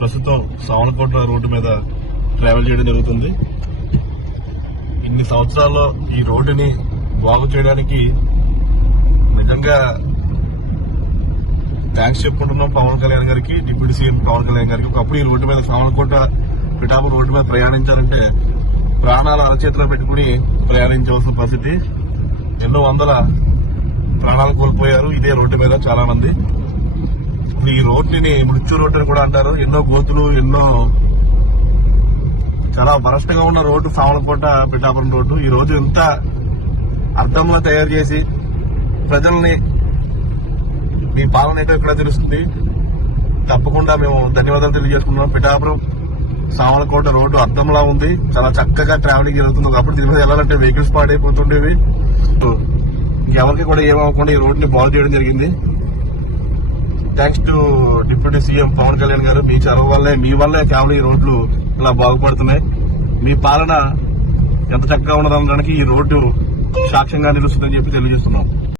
ప్రస్తుతం సావనకోట రోడ్డు మీద ట్రావెల్ చేయడం జరుగుతుంది. ఇన్ని సంవత్సరాల్లో ఈ రోడ్డుని బాగు చేయడానికి నిజంగా థ్యాంక్స్ చెప్పుకుంటున్నాం పవన్ కళ్యాణ్ గారికి, డిప్యూటీ సీఎం పవన్ కళ్యాణ్ గారికి. ఒకప్పుడు ఈ రోడ్డు మీద సావనకోట పిఠాపురం రోడ్డు మీద ప్రయాణించాలంటే ప్రాణాలు అరచేతిలో పెట్టుకుని ప్రయాణించవలసిన పరిస్థితి. ఎన్నో వందల ప్రాణాలు కోల్పోయారు ఇదే రోడ్డు మీద చాలా మంది. ఈ రోడ్డుని మృత్యు రోడ్డు అని కూడా అంటారు. ఎన్నో గోతులు, ఎన్నో చాలా వరస్ట్ గా ఉన్న రోడ్డు సావనకోట పిఠాపురం రోడ్డు. ఈ రోజు ఎంత అర్థంలో తయారు చేసి ప్రజల్ని మీ పాలన ఏంటో ఇక్కడ తెలుస్తుంది. తప్పకుండా మేము ధన్యవాదాలు తెలియజేసుకుంటున్నాం. పిఠాపురం సావనకోట రోడ్డు అద్దంలా ఉంది, చాలా చక్కగా ట్రావెలింగ్ జరుగుతుంది. ఒకప్పుడు దీని మీద వెళ్ళాలంటే వెహికల్స్ పాడైపోతుండేవి. ఎవరికి కూడా ఏమవ్వకుండా ఈ రోడ్డుని బాగు చేయడం జరిగింది. Thanks to deputy CM Pawan Kalyan garu. మీ చొరవ వల్లే, మీ వల్లే కేవలం ఈ రోడ్లు ఇలా బాగుపడుతున్నాయి. మీ పాలన ఎంత చక్కగా ఉన్నదనడానికి ఈ రోడ్డు సాక్ష్యంగా నిలుస్తుందని చెప్పి తెలియజేస్తున్నాం.